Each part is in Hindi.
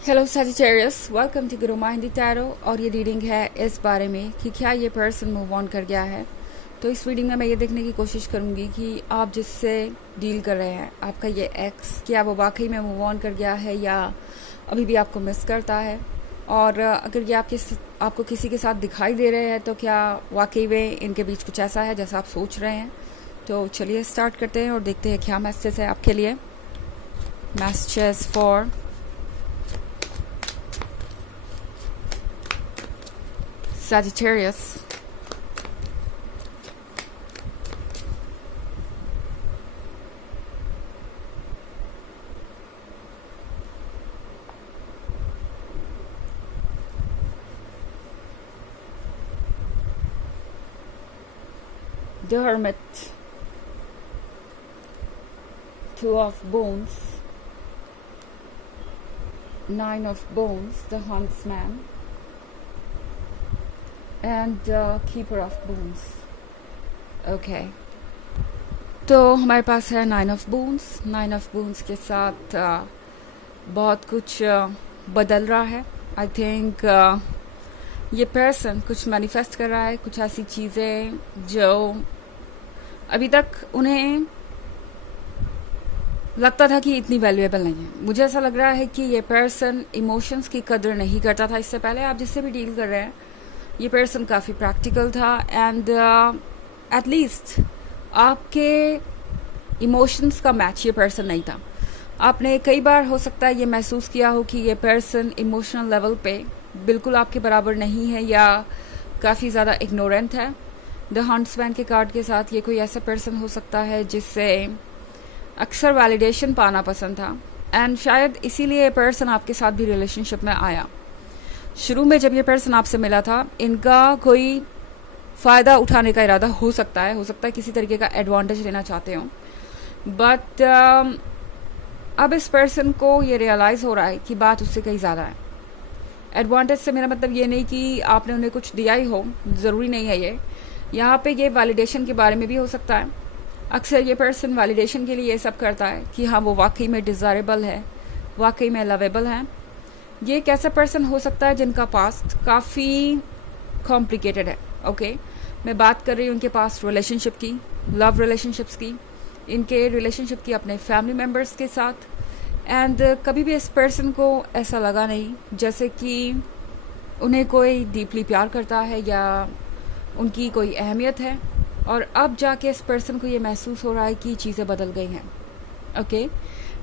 Hello Sagittarius, welcome to Guru Hindi tarot. और ये रीडिंग है इस बारे में कि क्या ये पर्सन मूव ऑन कर गया है। तो इस रीडिंग में मैं ये देखने की कोशिश करूँगी कि आप जिससे डील कर रहे हैं, आपका ये एक्स, क्या वो वाकई में मूव ऑन कर गया है या अभी भी आपको मिस करता है। और अगर ये आपको किसी के साथ दिखाई दे रहे हैं तो क्या वाकई में इनके बीच कुछ ऐसा है जैसा आप सोच रहे हैं। तो चलिए स्टार्ट करते हैं और देखते हैं क्या मैसेज है आपके लिए। Messages for Sagittarius. The Hermit. Two of Bones. Nine of Bones, the Huntsman. And Keeper of Bones. Okay. तो हमारे पास है nine of bones. Nine of bones के साथ बहुत कुछ बदल रहा है। आई थिंक ये पर्सन कुछ मैनिफेस्ट कर रहा है, कुछ ऐसी चीज़ें जो अभी तक उन्हें लगता था कि इतनी वैल्यूएबल नहीं है। मुझे ऐसा लग रहा है कि ये पर्सन इमोशंस की कदर नहीं करता था इससे पहले। आप जिससे भी डील कर रहे हैं, ये पर्सन काफ़ी प्रैक्टिकल था एंड एटलीस्ट आपके इमोशंस का मैच ये पर्सन नहीं था। आपने कई बार हो सकता है ये महसूस किया हो कि ये पर्सन इमोशनल लेवल पे बिल्कुल आपके बराबर नहीं है या काफ़ी ज़्यादा इग्नोरेंट है। द हंट्समैन के कार्ड के साथ ये कोई ऐसा पर्सन हो सकता है जिससे अक्सर वैलिडेशन पाना पसंद था एंड शायद इसीलिए ये पर्सन आपके साथ भी रिलेशनशिप में आया। शुरू में जब ये पर्सन आपसे मिला था, इनका कोई फ़ायदा उठाने का इरादा हो सकता है किसी तरीके का एडवांटेज लेना चाहते हो। बट अब इस पर्सन को ये रियलाइज़ हो रहा है कि बात उससे कहीं ज़्यादा है। एडवांटेज से मेरा मतलब ये नहीं कि आपने उन्हें कुछ दिया ही हो, ज़रूरी नहीं है ये। यहाँ पे ये वैलिडेशन के बारे में भी हो सकता है। अक्सर ये पर्सन वैलिडेशन के लिए ये सब करता है कि हाँ वो वाकई में डिज़ायरेबल है, वाकई में लवेबल है। ये एक ऐसा पर्सन हो सकता है जिनका पास्ट काफ़ी कॉम्प्लिकेटेड है। ओके, मैं बात कर रही हूँ उनके पास्ट रिलेशनशिप की, लव रिलेशनशिप्स की, इनके रिलेशनशिप की अपने फैमिली मेम्बर्स के साथ। एंड कभी भी इस पर्सन को ऐसा लगा नहीं जैसे कि उन्हें कोई डीपली प्यार करता है या उनकी कोई अहमियत है। और अब जाके इस पर्सन को ये महसूस हो रहा है कि चीज़ें बदल गई हैं। ओके,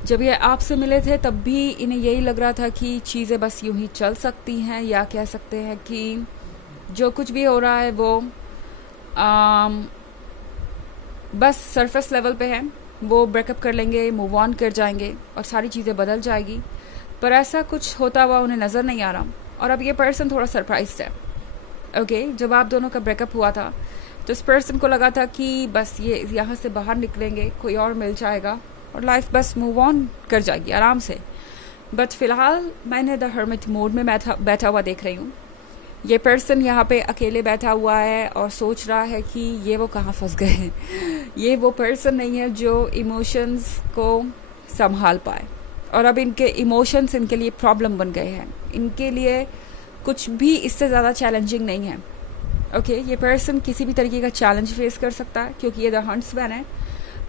जब ये आपसे मिले थे तब भी इन्हें यही लग रहा था कि चीज़ें बस यूं ही चल सकती हैं, या कह सकते हैं कि जो कुछ भी हो रहा है वो बस सरफेस लेवल पे है। वो ब्रेकअप कर लेंगे, मूव ऑन कर जाएंगे और सारी चीज़ें बदल जाएगी। पर ऐसा कुछ होता हुआ उन्हें नज़र नहीं आ रहा। और अब ये पर्सन थोड़ा सरप्राइज्ड है। ओके, जब आप दोनों का ब्रेकअप हुआ था तो इस पर्सन को लगा था कि बस ये यहाँ से बाहर निकलेंगे, कोई और मिल जाएगा और लाइफ बस मूव ऑन कर जाएगी आराम से। बट फिलहाल मैंने द हर्मिट मोड में बैठा हुआ देख रही हूँ। ये पर्सन यहाँ पे अकेले बैठा हुआ है और सोच रहा है कि ये वो कहाँ फंस गए हैं। ये वो पर्सन नहीं है जो इमोशंस को संभाल पाए और अब इनके इमोशंस इनके लिए प्रॉब्लम बन गए हैं। इनके लिए कुछ भी इससे ज़्यादा चैलेंजिंग नहीं है। ओके, ये पर्सन किसी भी तरीके का चैलेंज फेस कर सकता है क्योंकि ये द हंट्समैन है।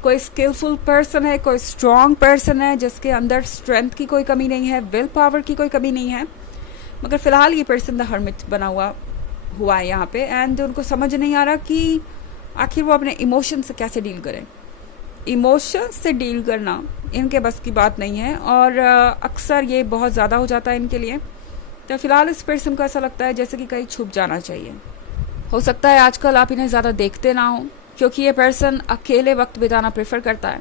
कोई स्किलफुल पर्सन है, कोई स्ट्रॉन्ग पर्सन है जिसके अंदर स्ट्रेंथ की कोई कमी नहीं है, विल पावर की कोई कमी नहीं है। मगर फिलहाल ये पर्सन द हर्मिट बना हुआ है यहाँ पे एंड उनको समझ नहीं आ रहा कि आखिर वो अपने इमोशन से कैसे डील करें। इमोशंस से डील करना इनके बस की बात नहीं है और अक्सर ये बहुत ज़्यादा हो जाता है इनके लिए। तो फिलहाल इस पर्सन को ऐसा लगता है जैसे कि कहीं छुप जाना चाहिए। हो सकता है आजकल आप इन्हें ज़्यादा देखते ना हो क्योंकि ये पर्सन अकेले वक्त बिताना प्रेफर करता है।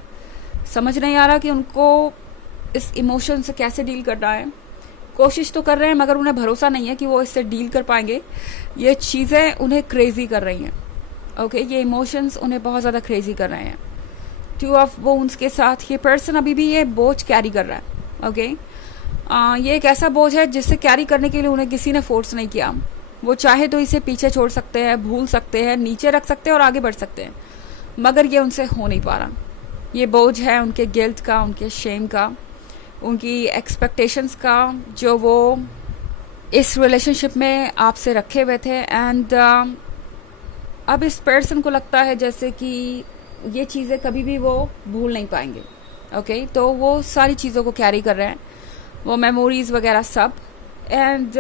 समझ नहीं आ रहा कि उनको इस इमोशन से कैसे डील करना है। कोशिश तो कर रहे हैं मगर उन्हें भरोसा नहीं है कि वो इससे डील कर पाएंगे। ये चीज़ें उन्हें क्रेजी कर रही हैं। ओके, ये इमोशंस उन्हें बहुत ज़्यादा क्रेजी कर रहे हैं। टू ऑफ बोन्स के साथ ये पर्सन अभी भी ये बोझ कैरी कर रहा है। ओके, ये एक ऐसा बोझ है जिससे कैरी करने के लिए उन्हें किसी ने फोर्स नहीं किया। वो चाहे तो इसे पीछे छोड़ सकते हैं, भूल सकते हैं, नीचे रख सकते हैं और आगे बढ़ सकते हैं, मगर ये उनसे हो नहीं पा रहा। ये बोझ है उनके गिल्ट का, उनके शेम का। उनकी एक्सपेक्टेशंस का जो वो इस रिलेशनशिप में आपसे रखे हुए थे, एंड अब इस पर्सन को लगता है जैसे कि ये चीज़ें कभी भी वो भूल नहीं पाएंगे। ओके, तो वो सारी चीज़ों को कैरी कर रहे हैं, वो मेमोरीज वगैरह सब। एंड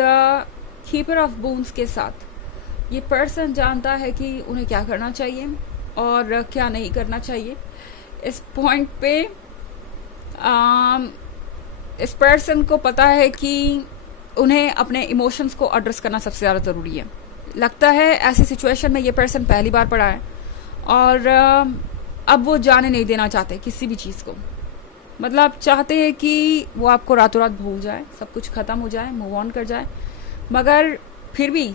कीपर ऑफ बून्स के साथ ये पर्सन जानता है कि उन्हें क्या करना चाहिए और क्या नहीं करना चाहिए। इस पॉइंट पे इस पर्सन को पता है कि उन्हें अपने इमोशंस को एड्रेस करना सबसे ज़्यादा ज़रूरी है। लगता है ऐसी सिचुएशन में ये पर्सन पहली बार पड़ा है और अब वो जाने नहीं देना चाहते किसी भी चीज़ को। मतलब चाहते हैं कि वो आपको रातों रात भूल जाए, सब कुछ ख़त्म हो जाए, मूव ऑन कर जाए, मगर फिर भी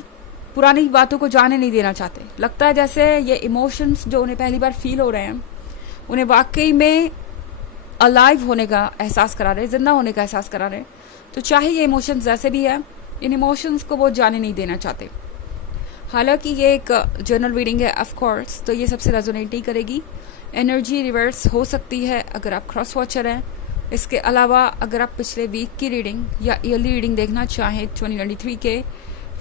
पुरानी बातों को जाने नहीं देना चाहते। लगता है जैसे ये इमोशंस जो उन्हें पहली बार फील हो रहे हैं उन्हें वाकई में अलाइव होने का एहसास करा रहे, जिंदा होने का एहसास करा रहे। तो चाहे ये इमोशंस जैसे भी है, इन इमोशंस को वो जाने नहीं देना चाहते। हालांकि ये एक जर्नल रीडिंग है ऑफ कोर्स, तो ये सबसे रेजोनेट नहीं करेगी। एनर्जी रिवर्स हो सकती है अगर आप क्रॉस वॉचर हैं। इसके अलावा अगर आप पिछले वीक की रीडिंग या ईयरली रीडिंग देखना चाहें 2023 के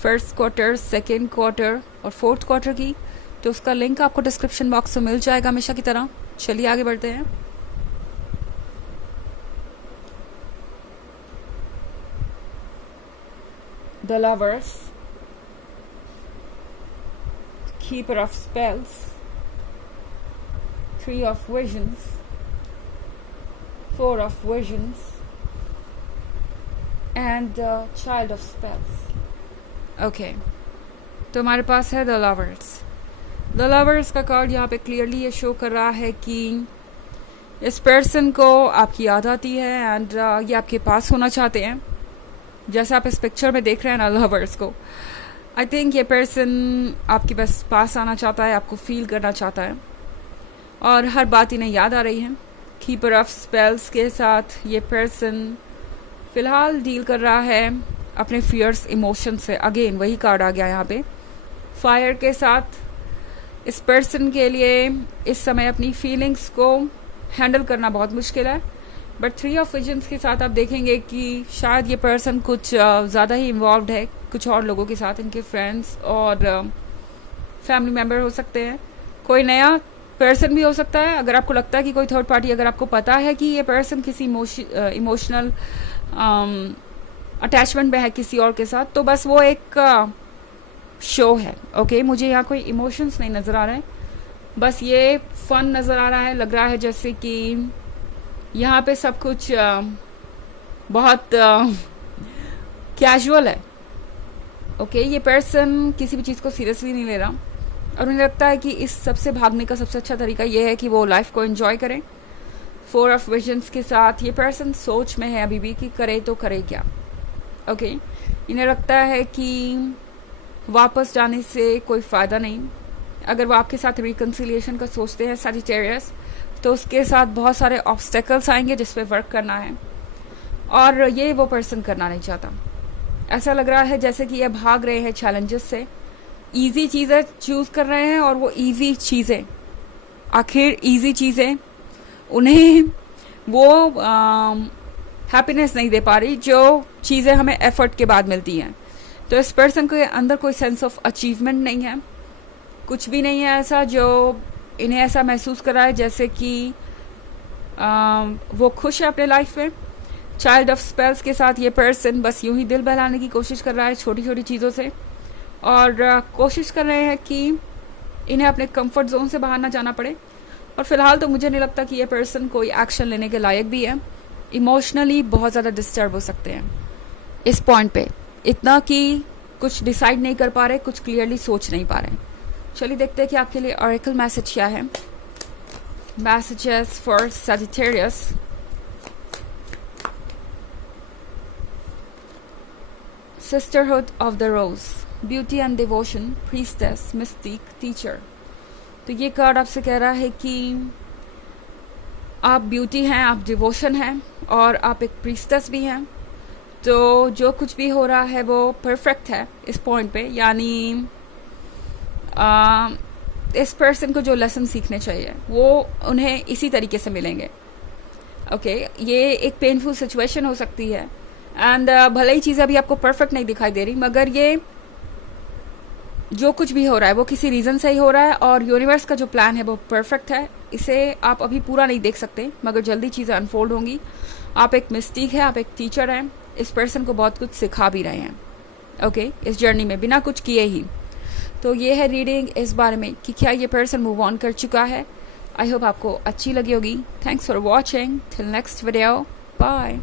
फर्स्ट क्वार्टर, सेकेंड क्वार्टर और फोर्थ क्वार्टर की, तो उसका लिंक आपको डिस्क्रिप्शन बॉक्स में मिल जाएगा हमेशा की तरह। चलिए आगे बढ़ते हैं। The Lovers, Keeper of Spells, Three of Visions, Four of Visions, and Child of Spells. Okay, तो हमारे पास है The Lovers. The Lovers का कार्ड यहाँ पे क्लियरली ये शो कर रहा है कि इस पर्सन को आपकी याद आती है एंड ये आपके पास होना चाहते हैं। जैसा आप इस पिक्चर में देख रहे हैं ना लवर्स को, आई थिंक ये पर्सन आपके पास आना चाहता है, आपको फील करना चाहता है और हर बात इन्हें याद आ रही है। कीपर ऑफ स्पेल्स के साथ ये पर्सन फिलहाल डील कर रहा है अपने फियर्स इमोशन से। अगेन वही कार्ड आ गया यहाँ पे। फायर के साथ इस पर्सन के लिए इस समय अपनी फीलिंग्स को हैंडल करना बहुत मुश्किल है, बट थ्री ऑफ विजन्स के साथ आप देखेंगे कि शायद ये पर्सन कुछ ज़्यादा ही इन्वॉल्व है कुछ और लोगों के साथ। इनके फ्रेंड्स और फैमिली मेम्बर हो सकते हैं, कोई नया पर्सन भी हो सकता है। अगर आपको लगता है कि कोई थर्ड पार्टी, अगर आपको पता है कि ये पर्सन किसी इमोशनल अटैचमेंट में है किसी और के साथ, तो बस वो एक शो है। ओके, मुझे यहाँ कोई इमोशंस नहीं नज़र आ रहे हैं, बस ये फन नज़र आ रहा है। लग रहा है जैसे कि यहाँ पे सब कुछ बहुत कैजुअल है। ओके, ये पर्सन किसी भी चीज़ को सीरियसली नहीं ले रहा और उन्हें लगता है कि इस सबसे भागने का सबसे अच्छा तरीका ये है कि वो लाइफ को एंजॉय करें। फोर ऑफ विजन्स के साथ ये पर्सन सोच में है अभी भी कि करे तो करे क्या। ओके, इन्हें लगता है कि वापस जाने से कोई फ़ायदा नहीं। अगर वो आपके साथ रिकन्सिलिएशन का सोचते हैं सजिटेरियस, तो उसके साथ बहुत सारे ऑब्स्टेकल्स आएंगे जिस पे वर्क करना है और ये वो पर्सन करना नहीं चाहता। ऐसा लग रहा है जैसे कि ये भाग रहे हैं चैलेंजेस से, इजी चीज़ें चूज़ कर रहे हैं और वो इजी चीज़ें, आखिर इजी चीज़ें उन्हें वो हैप्पीनेस नहीं दे पा रही जो चीज़ें हमें एफर्ट के बाद मिलती हैं। तो इस पर्सन के अंदर कोई सेंस ऑफ अचीवमेंट नहीं है, कुछ भी नहीं है ऐसा जो इन्हें ऐसा महसूस कर रहा है जैसे कि वो खुश है अपने लाइफ में। चाइल्ड ऑफ स्पेल्स के साथ ये पर्सन बस यूं ही दिल बहलाने की कोशिश कर रहा है छोटी छोटी चीज़ों से और कोशिश कर रहे हैं कि इन्हें अपने कंफर्ट जोन से बाहर ना जाना पड़े। और फिलहाल तो मुझे नहीं लगता कि ये पर्सन कोई एक्शन लेने के लायक भी है। इमोशनली बहुत ज़्यादा डिस्टर्ब हो सकते हैं इस पॉइंट पे, इतना कि कुछ डिसाइड नहीं कर पा रहे, कुछ क्लियरली सोच नहीं पा रहे। चलिए देखते हैं कि आपके लिए ऑरेकल मैसेज क्या है। Messages for Sagittarius. Sisterhood of the rose, beauty and devotion, priestess, mystic, teacher. तो ये कार्ड आपसे कह रहा है कि आप ब्यूटी हैं, आप डिवोशन हैं और आप एक प्रीस्टेस भी हैं। तो जो कुछ भी हो रहा है वो परफेक्ट है इस पॉइंट पे, यानी इस पर्सन को जो लेसन सीखने चाहिए वो उन्हें इसी तरीके से मिलेंगे। ओके ये एक पेनफुल सिचुएशन हो सकती है एंड भले ही चीज़ें अभी आपको परफेक्ट नहीं दिखाई दे रही, मगर ये जो कुछ भी हो रहा है वो किसी रीज़न से ही हो रहा है और यूनिवर्स का जो प्लान है वो परफेक्ट है। इसे आप अभी पूरा नहीं देख सकते, मगर जल्दी चीज़ें अनफोल्ड होंगी। आप एक मिस्टीक है, आप एक टीचर हैं, इस पर्सन को बहुत कुछ सिखा भी रहे हैं ओके इस जर्नी में बिना कुछ किए ही। तो ये है रीडिंग इस बारे में कि क्या ये पर्सन मूव ऑन कर चुका है। आई होप आपको अच्छी लगी होगी। Thanks for watching, till next video, bye.